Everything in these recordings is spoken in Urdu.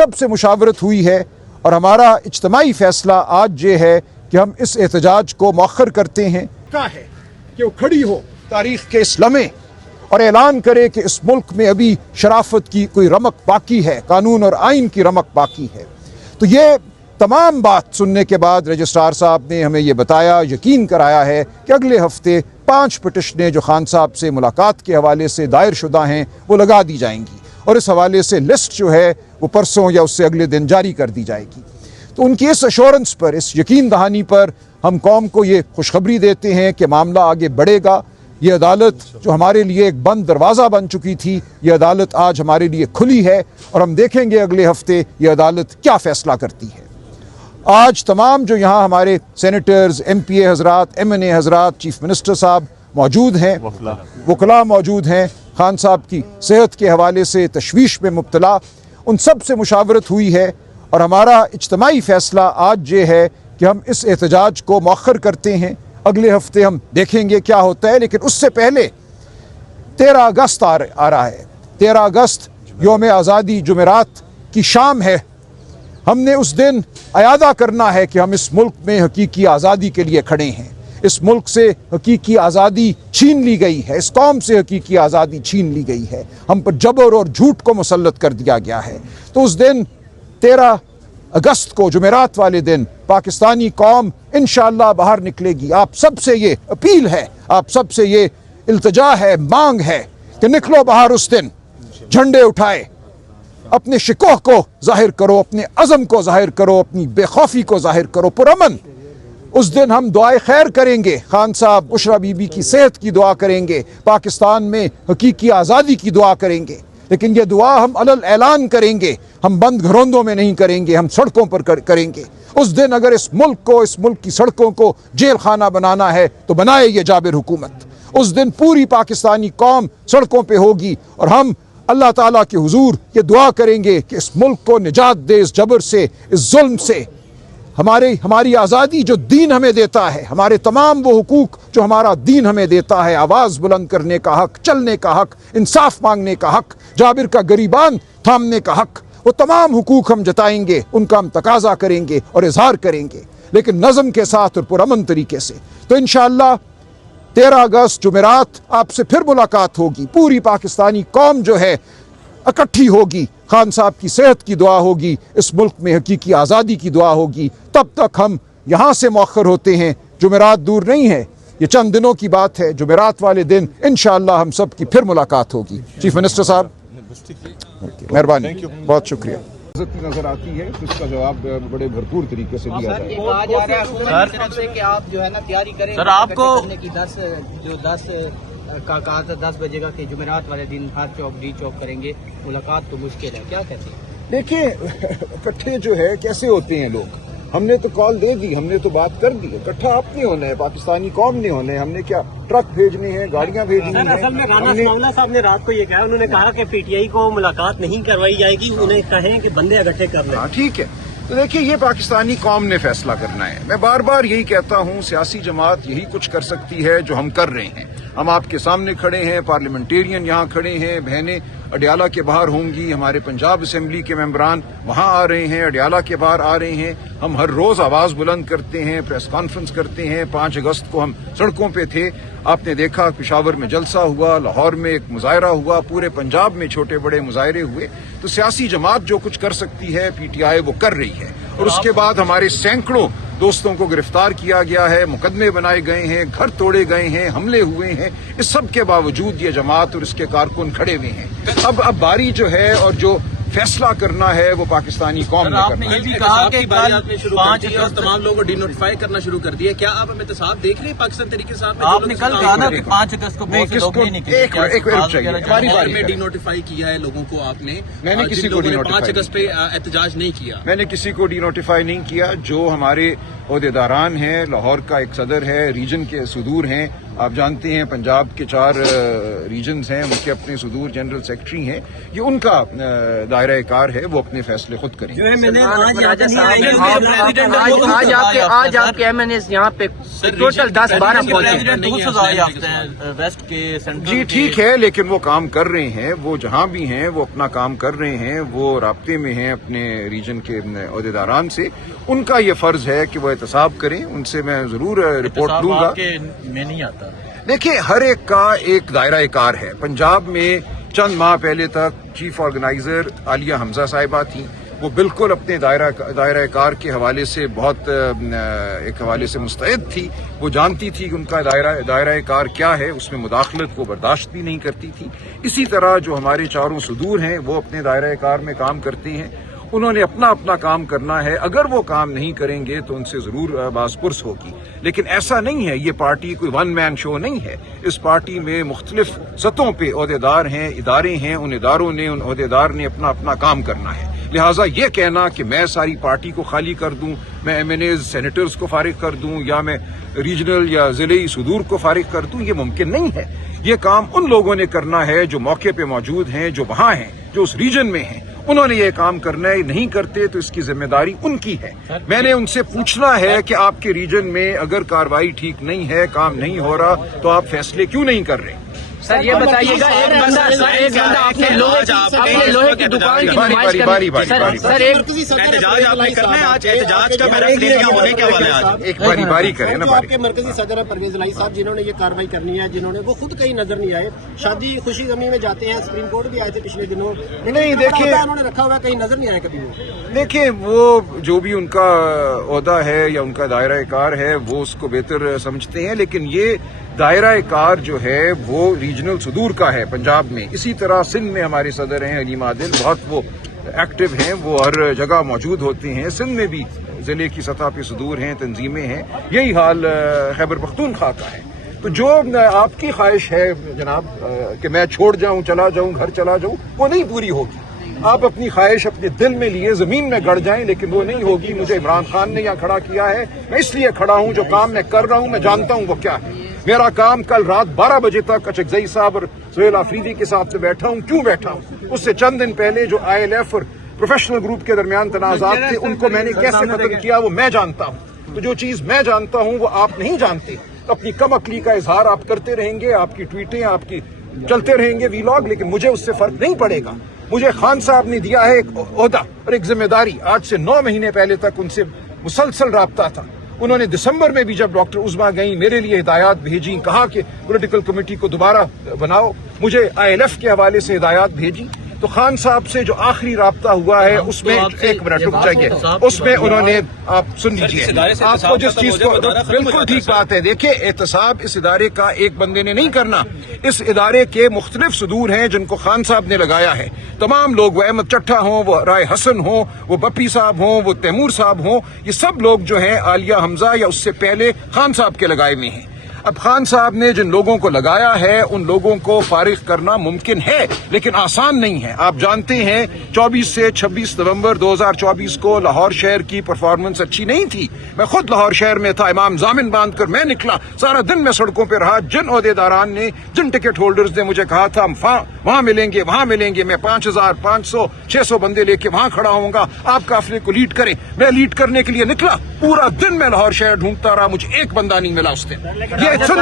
سب سے مشاورت ہوئی ہے اور ہمارا اجتماعی فیصلہ آج یہ ہے کہ ہم اس احتجاج کو مؤخر کرتے ہیں ہے کہ وہ کھڑی ہو تاریخ کے اس لمحے اور اعلان کرے کہ اس ملک میں ابھی شرافت کی کوئی رمق باقی ہے، قانون اور آئین کی رمق باقی ہے۔ تو یہ تمام بات سننے کے بعد رجسٹرار صاحب نے ہمیں یہ بتایا، یقین کرایا ہے کہ اگلے ہفتے 5 پٹیشنیں جو خان صاحب سے ملاقات کے حوالے سے دائر شدہ ہیں وہ لگا دی جائیں گی، اور اس حوالے سے لسٹ جو ہے وہ پرسوں یا اس سے اگلے دن جاری کر دی جائے گی۔ تو ان کی اس ایشورنس پر، اس یقین دہانی پر ہم قوم کو یہ خوشخبری دیتے ہیں کہ معاملہ آگے بڑھے گا۔ یہ عدالت جو ہمارے لیے ایک بند دروازہ بن چکی تھی، یہ عدالت آج ہمارے لیے کھلی ہے، اور ہم دیکھیں گے اگلے ہفتے یہ عدالت کیا فیصلہ کرتی ہے۔ آج تمام جو یہاں ہمارے سینیٹرز، ایم پی اے حضرات، ایم این اے حضرات، چیف منسٹر صاحب موجود ہیں، وکلاء موجود ہیں، خان صاحب کی صحت کے حوالے سے تشویش میں مبتلا، ان سب سے مشاورت ہوئی ہے اور ہمارا اجتماعی فیصلہ آج یہ ہے کہ ہم اس احتجاج کو مؤخر کرتے ہیں۔ اگلے ہفتے ہم دیکھیں گے کیا ہوتا ہے، لیکن اس سے پہلے 13 اگست آ رہا ہے۔ 13 اگست یوم آزادی جمعرات کی شام ہے۔ ہم نے اس دن اعادہ کرنا ہے کہ ہم اس ملک میں حقیقی آزادی کے لیے کھڑے ہیں۔ اس ملک سے حقیقی آزادی چھین لی گئی ہے، اس قوم سے حقیقی آزادی چھین لی گئی ہے، ہم پر جبر اور جھوٹ کو مسلط کر دیا گیا ہے۔ تو اس دن 13 اگست کو جمعرات والے دن پاکستانی قوم انشاءاللہ باہر نکلے گی۔ آپ سب سے یہ اپیل ہے، آپ سب سے یہ التجا ہے، مانگ ہے کہ نکلو باہر اس دن، جھنڈے اٹھائے، اپنے شکوہ کو ظاہر کرو، اپنے عزم کو ظاہر کرو، اپنی بے خوفی کو ظاہر کرو، پرامن۔ اس دن ہم دعائے خیر کریں گے، خان صاحب، بشرا بی بی کی صحت کی دعا کریں گے، پاکستان میں حقیقی آزادی کی دعا کریں گے، لیکن یہ دعا ہم علل اعلان کریں گے، ہم بند گھروندوں میں نہیں کریں گے، ہم سڑکوں پر کریں گے۔ اس دن اگر اس ملک کو، اس ملک کی سڑکوں کو جیل خانہ بنانا ہے تو بنائے یہ جابر حکومت۔ اس دن پوری پاکستانی قوم سڑکوں پہ ہوگی، اور ہم اللہ تعالیٰ کے حضور یہ دعا کریں گے کہ اس ملک کو نجات دے اس جبر سے، اس ظلم سے۔ ہماری آزادی جو دین ہمیں دیتا ہے، ہمارے تمام وہ حقوق جو ہمارا دین ہمیں دیتا ہے، آواز بلند کرنے کا حق، چلنے کا حق، انصاف مانگنے کا حق، جابر کا گریبان تھامنے کا حق، وہ تمام حقوق ہم جتائیں گے، ان کا ہم تقاضا کریں گے اور اظہار کریں گے، لیکن نظم کے ساتھ اور پرامن طریقے سے۔ تو انشاءاللہ 13 اگست جمعرات آپ سے پھر ملاقات ہوگی، پوری پاکستانی قوم جو ہے اکٹھی ہوگی، خان صاحب کی صحت کی دعا ہوگی، اس ملک میں حقیقی آزادی کی دعا ہوگی۔ تب تک ہم یہاں سے مؤخر ہوتے ہیں، جمعرات دور نہیں ہے، یہ چند دنوں کی بات ہے، جمعرات والے دن انشاءاللہ ہم سب کی پھر ملاقات ہوگی۔ چیف منسٹر صاحب مہربانی، بہت شکریہ۔ نظر آتی ہے اس کا جواب بڑے بھرپور طریقے سے دیا جائے۔ کہا جا رہا ہے حکومت کی طرف سے کہ آپ جو ہے نا تیاری کریں، سر آپ کو 10 کا کہا تھا 10 بجے کا کہ جمعرات والے دن ہر چوک ڈی چوک کریں گے، ملاقات تو مشکل ہے، کیا کہتے ہیں؟ دیکھیں اکٹھے جو ہے کیسے ہوتے ہیں لوگ، ہم نے تو کال دے دی، ہم نے تو بات کر دی، اکٹھا آپ نے ہونا ہے، پاکستانی قوم نے ہونا ہے، ہم نے کیا ٹرک بھیجنے ہیں، گاڑیاں بھیجنی ہیں۔ اصل میں رانا ثناءاللہ صاحب نے رات کو یہ کہا، انہوں نے کہا کہ پی ٹی آئی کو ملاقات نہیں کروائی جائے گی، انہیں کہیں کہ بندے اکٹھے کر لیں۔ ہاں ٹھیک ہے، تو دیکھیے یہ پاکستانی قوم نے فیصلہ کرنا ہے۔ میں بار بار یہی کہتا ہوں، سیاسی جماعت یہی کچھ کر سکتی ہے جو ہم کر رہے ہیں۔ ہم آپ کے سامنے کھڑے ہیں، پارلیمنٹیرین یہاں کھڑے ہیں، بہنیں اڈیالہ کے باہر ہوں گی، ہمارے پنجاب اسمبلی کے ممبران وہاں آ رہے ہیں، اڈیالہ کے باہر آ رہے ہیں، ہم ہر روز آواز بلند کرتے ہیں، پریس کانفرنس کرتے ہیں۔ 5 اگست کو ہم سڑکوں پہ تھے، آپ نے دیکھا پشاور میں جلسہ ہوا، لاہور میں ایک مظاہرہ ہوا، پورے پنجاب میں چھوٹے بڑے مظاہرے ہوئے۔ تو سیاسی جماعت جو کچھ کر سکتی ہے، پی ٹی آئی وہ کر رہی ہے، اور اس کے بعد ہمارے سینکڑوں دوستوں کو گرفتار کیا گیا ہے، مقدمے بنائے گئے ہیں، گھر توڑے گئے ہیں، حملے ہوئے ہیں، اس سب کے باوجود یہ جماعت اور اس کے کارکن کھڑے ہوئے ہیں۔ اب باری جو ہے اور جو فیصلہ کرنا ہے وہ پاکستانی قوم نے آپ نے کرنا یہ ہے۔ بھی کہا کہ کل 5 اگست تمام لوگوں کو ڈی نوٹیفائی کرنا شروع کر دیا، کیا آپ ہمیں احتساب دیکھ رہے ہیں پاکستان تحریک انصاف میں؟ آپ نے کل کہا نا کہ 5 اگست کو بہت سے لوگ نہیں نکلے، ایک منٹ چاہیے، ہماری باری میں ڈی نوٹیفائی کیا ہے لوگوں کو آپ نے؟ میں نے کسی کو ڈی نوٹیفائی 5 اگست پہ احتجاج نہیں کیا، میں نے کسی کو ڈی نوٹیفائی نہیں کیا۔ جو ہمارے عہدیداران ہیں، لاہور کا ایک صدر ہے، ریجن کے صدور ہیں، آپ جانتے ہیں پنجاب کے 4 ریجنز ہیں, ان کے اپنے صدور جنرل سیکرٹری ہیں, یہ ان کا دائرہ کار ہے, وہ اپنے فیصلے خود کریں گے. آج آپ کے ایم این ایز یہاں پہ ٹوٹل 10-12 ویسٹ کے جی ٹھیک ہے, لیکن وہ کام کر رہے ہیں, وہ جہاں بھی ہیں وہ اپنا کام کر رہے ہیں, وہ رابطے میں ہیں اپنے ریجن کے عہدیداران سے. ان کا یہ فرض ہے کہ وہ احتساب کریں, ان سے میں ضرور رپورٹ لوں گا. میں نہیں آتا. دیکھیں ہر ایک کا ایک دائرہ کار ہے. پنجاب میں چند ماہ پہلے تک چیف آرگنائزر عالیہ حمزہ صاحبہ تھیں, وہ بالکل اپنے دائرہ کار کے حوالے سے بہت ایک حوالے سے مستعد تھی. وہ جانتی تھی کہ ان کا دائرہ کار کیا ہے, اس میں مداخلت وہ برداشت بھی نہیں کرتی تھی. اسی طرح جو ہمارے 4 صدور ہیں وہ اپنے دائرہ کار میں کام کرتے ہیں, انہوں نے اپنا کام کرنا ہے. اگر وہ کام نہیں کریں گے تو ان سے ضرور باز پرس ہوگی. لیکن ایسا نہیں ہے, یہ پارٹی کوئی ون مین شو نہیں ہے. اس پارٹی میں مختلف سطحوں پہ عہدیدار ہیں, ادارے ہیں, ان اداروں نے, ان عہدیدار نے اپنا کام کرنا ہے. لہٰذا یہ کہنا کہ میں ساری پارٹی کو خالی کر دوں, میں ایم این ایز سینیٹرز کو فارغ کر دوں, یا میں ریجنل یا ضلعی صدور کو فارغ کر دوں, یہ ممکن نہیں ہے. یہ کام ان لوگوں نے کرنا ہے جو موقع پہ موجود ہیں, جو وہاں ہیں, جو اس ریجن میں ہیں. انہوں نے یہ کام کرنا ہے, نہیں کرتے تو اس کی ذمہ داری ان کی ہے. میں نے ان سے پوچھنا ہے کہ آپ کے ریجن میں اگر کارروائی ٹھیک نہیں ہے, کام نہیں ہو رہا, تو آپ فیصلے کیوں نہیں کر رہے؟ سر یہ بتائیے گا, ایک بندہ اپنے لوہے کی دکان کی نمائش کرنے, سر احتجاج آپ نے کرنا ہے آج, احتجاج کا میرا ہونے کے حوالے آج ایک باری کریں نا. آپ کے مرکزی صدر ہیں پرویز الہی صاحب, جنہوں نے یہ کارروائی کرنی ہے, جنہوں نے, وہ خود کہیں نظر نہیں آئے. شادی خوشی غمی میں جاتے ہیں, سپریم کورٹ بھی آئے تھے پچھلے دنوں, نہیں دیکھیں انہوں نے رکھا ہوا کہیں نظر نہیں آئے کبھی. وہ دیکھیں وہ جو بھی ان کا عہدہ ہے یا ان کا دائرہ کار ہے وہ اس کو بہتر سمجھتے ہیں, لیکن یہ دائرہ کار جو ہے وہ ریجنل صدور کا ہے پنجاب میں. اسی طرح سندھ میں ہمارے صدر ہیں علیم عادل, بہت وہ ایکٹیو ہیں, وہ ہر جگہ موجود ہوتے ہیں. سندھ میں بھی ضلع کی سطح پہ صدور ہیں, تنظیمیں ہیں. یہی حال خیبر پختونخوا کا ہے. تو جو آپ کی خواہش ہے جناب کہ میں چھوڑ جاؤں, چلا جاؤں, گھر چلا جاؤں, وہ نہیں پوری ہوگی. آپ اپنی خواہش اپنے دل میں لیے زمین میں گڑ جائیں, لیکن وہ نہیں ہوگی. مجھے عمران خان نے یہاں کھڑا کیا ہے, میں اس لیے کھڑا ہوں, جو کام میں کر رہا ہوں میں جانتا ہوں وہ کیا ہے. میرا کام کل رات 12 بجے تک اچکزئی صاحب اور سہیل آفریدی کے ساتھ بیٹھا ہوں. کیوں بیٹھا ہوں؟ اس سے چند دن پہلے جو آئی ایل ایف اور پروفیشنل گروپ کے درمیان تنازعات تھے, ان کو میں نے کیسے ختم کیا وہ میں جانتا ہوں. تو جو چیز میں جانتا ہوں وہ آپ نہیں جانتے. اپنی کم عقلی کا اظہار آپ کرتے رہیں گے, آپ کی ٹویٹیں آپ کی چلتے رہیں گے ویلاگ, لیکن مجھے اس سے فرق نہیں پڑے گا. مجھے خان صاحب نے دیا ہے ایک عہدہ اور ایک ذمہ داری. آج سے 9 مہینے پہلے تک ان سے مسلسل رابطہ تھا. انہوں نے دسمبر میں بھی جب ڈاکٹر عظما گئیں میرے لیے ہدایات بھیجی, کہا کہ پولیٹیکل کمیٹی کو دوبارہ بناؤ. مجھے آئی ایل ایف کے حوالے سے ہدایات بھیجی. تو خان صاحب سے جو آخری رابطہ ہوا ہے اس میں, ایک منٹ رک جائیے, اس میں انہوں نے, آپ سن لیجیے, آپ کو جس چیز کو, بالکل ٹھیک بات ہے. دیکھیں احتساب اس ادارے کا ایک بندے نے نہیں کرنا. اس ادارے کے مختلف صدور ہیں جن کو خان صاحب نے لگایا ہے. تمام لوگ, وہ احمد چٹھا ہوں, وہ رائے حسن ہوں, وہ بپی صاحب ہوں, وہ تیمور صاحب ہوں, یہ سب لوگ جو ہیں عالیہ حمزہ یا اس سے پہلے خان صاحب کے لگائے میں ہیں. اب خان صاحب نے جن لوگوں کو لگایا ہے ان لوگوں کو فارغ کرنا ممکن ہے, لیکن آسان نہیں ہے. آپ جانتے ہیں 24 سے 26 نومبر 2024 کو لاہور شہر کی پرفارمنس اچھی نہیں تھی. میں خود لاہور شہر میں تھا, امام ضامن باندھ کر میں نکلا, سارا دن میں سڑکوں پہ رہا. جن عہدیداران نے, جن ٹکٹ ہولڈرز نے مجھے کہا تھا ہم وہاں ملیں گے, وہاں ملیں گے, میں 5000 500 600 بندے لے کے وہاں کھڑا ہوں گا, آپ قافلے کو لیڈ کریں. میں لیڈ کرنے کے لیے نکلا, پورا دن میں لاہور شہر ڈھونڈتا رہا, مجھے ایک بندہ نہیں ملا اس دن. سن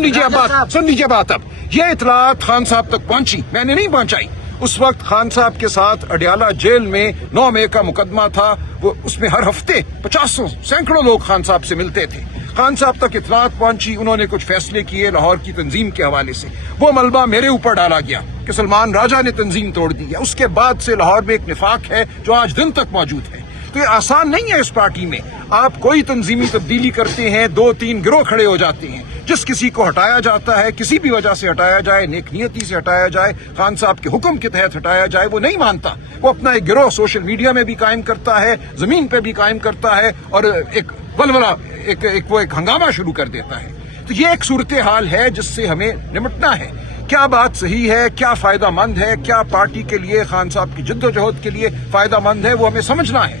لیجیے بات. اب یہ اطلاعات خان صاحب تک پہنچی, میں نے نہیں پہنچائی. اس وقت خان صاحب کے ساتھ اڈیالہ جیل میں 9 مئی کا مقدمہ تھا, وہ اس میں ہر ہفتے 50 سینکڑوں لوگ خان صاحب سے ملتے تھے. خان صاحب تک اطلاعات پہنچی, انہوں نے کچھ فیصلے کیے لاہور کی تنظیم کے حوالے سے. وہ ملبہ میرے اوپر ڈالا گیا کہ سلمان راجہ نے تنظیم توڑ دی ہے. اس کے بعد سے لاہور میں ایک نفاق ہے جو آج دن تک موجود ہے. تو یہ آسان نہیں ہے اس پارٹی میں. آپ کوئی تنظیمی تبدیلی کرتے ہیں, 2-3 گروہ کھڑے ہو جاتے ہیں. جس کسی کو ہٹایا جاتا ہے, کسی بھی وجہ سے ہٹایا جائے, نیک نیتی سے ہٹایا جائے, خان صاحب کے حکم کے تحت ہٹایا جائے, وہ نہیں مانتا. وہ اپنا ایک گروہ سوشل میڈیا میں بھی قائم کرتا ہے, زمین پہ بھی قائم کرتا ہے, اور ایک ولولہ, ایک ہنگامہ شروع کر دیتا ہے. تو یہ ایک صورتحال ہے جس سے ہمیں نمٹنا ہے. کیا بات صحیح ہے, کیا فائدہ مند ہے, کیا پارٹی کے لیے, خان صاحب کی جدوجہد کے لیے فائدہ مند ہے, وہ ہمیں سمجھنا ہے.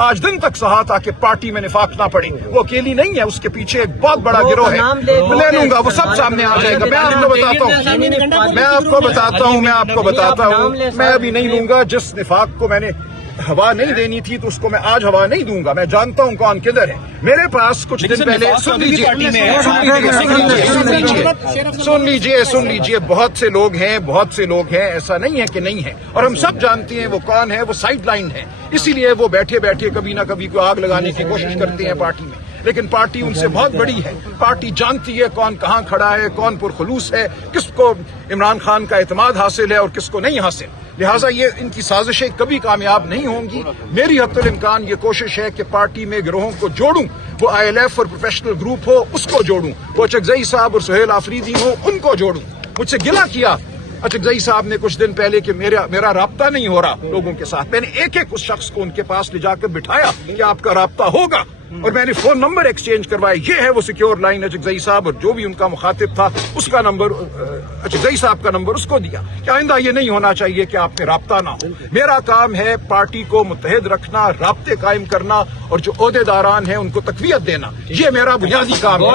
آج دن تک سہا تاکہ پارٹی میں نفاق نہ پڑے. وہ اکیلی نہیں ہے, اس کے پیچھے ایک بہت بڑا گروہ ہے. میں لے لوں گا, وہ سب سامنے آ جائے گا. میں آپ کو بتاتا ہوں, میں ابھی نہیں لوں گا. جس نفاق کو میں نے ہوا نہیں دینی تھی تو اس کو میں آج ہوا نہیں دوں گا. میں جانتا ہوں کون کدھر ہے. میرے پاس کچھ دن پہلے سن لیجیے بہت سے لوگ ہیں, ایسا نہیں ہے کہ نہیں ہے, اور ہم سب جانتے ہیں وہ کون ہے. وہ سائیڈ لائن ہے, اسی لیے وہ بیٹھے بیٹھے کبھی نہ کبھی کو آگ لگانے کی کوشش کرتے ہیں پارٹی میں. لیکن پارٹی ان سے بہت بڑی ہے. پارٹی جانتی ہے کون کہاں کھڑا ہے, کون پرخلوص ہے, کس کو عمران خان کا اعتماد حاصل ہے اور کس کو نہیں حاصل. لہٰذا یہ ان کی سازشیں کبھی کامیاب نہیں ہوں گی. میری حتی الامکان یہ کوشش ہے کہ پارٹی میں گروہوں کو جوڑوں. وہ ILF اور پروفیشنل گروپ ہو اس کو جوڑوں, وہ اچکزئی صاحب اور سہیل آفریدی ہو ان کو جوڑوں. مجھ سے گلہ کیا اچکزئی صاحب نے کچھ دن پہلے کہ میرا رابطہ نہیں ہو رہا لوگوں کے ساتھ. میں نے ایک اس شخص کو ان کے پاس لے جا کر بٹھایا کہ آپ کا رابطہ ہوگا, اور میں نے فون نمبر ایکسچینج کروائے. یہ ہے وہ سیکیور لائن. اچکزئی صاحب اور جو بھی ان کا مخاطب تھا اس کا نمبر, اچکزئی صاحب کا نمبر اس کو دیا کہ آئندہ یہ نہیں ہونا چاہیے کہ آپ میں رابطہ نہ ہو. میرا کام ہے پارٹی کو متحد رکھنا, رابطے قائم کرنا, اور جو عہدے داران ہیں ان کو تقویت دینا. یہ میرا بنیادی کام ہے.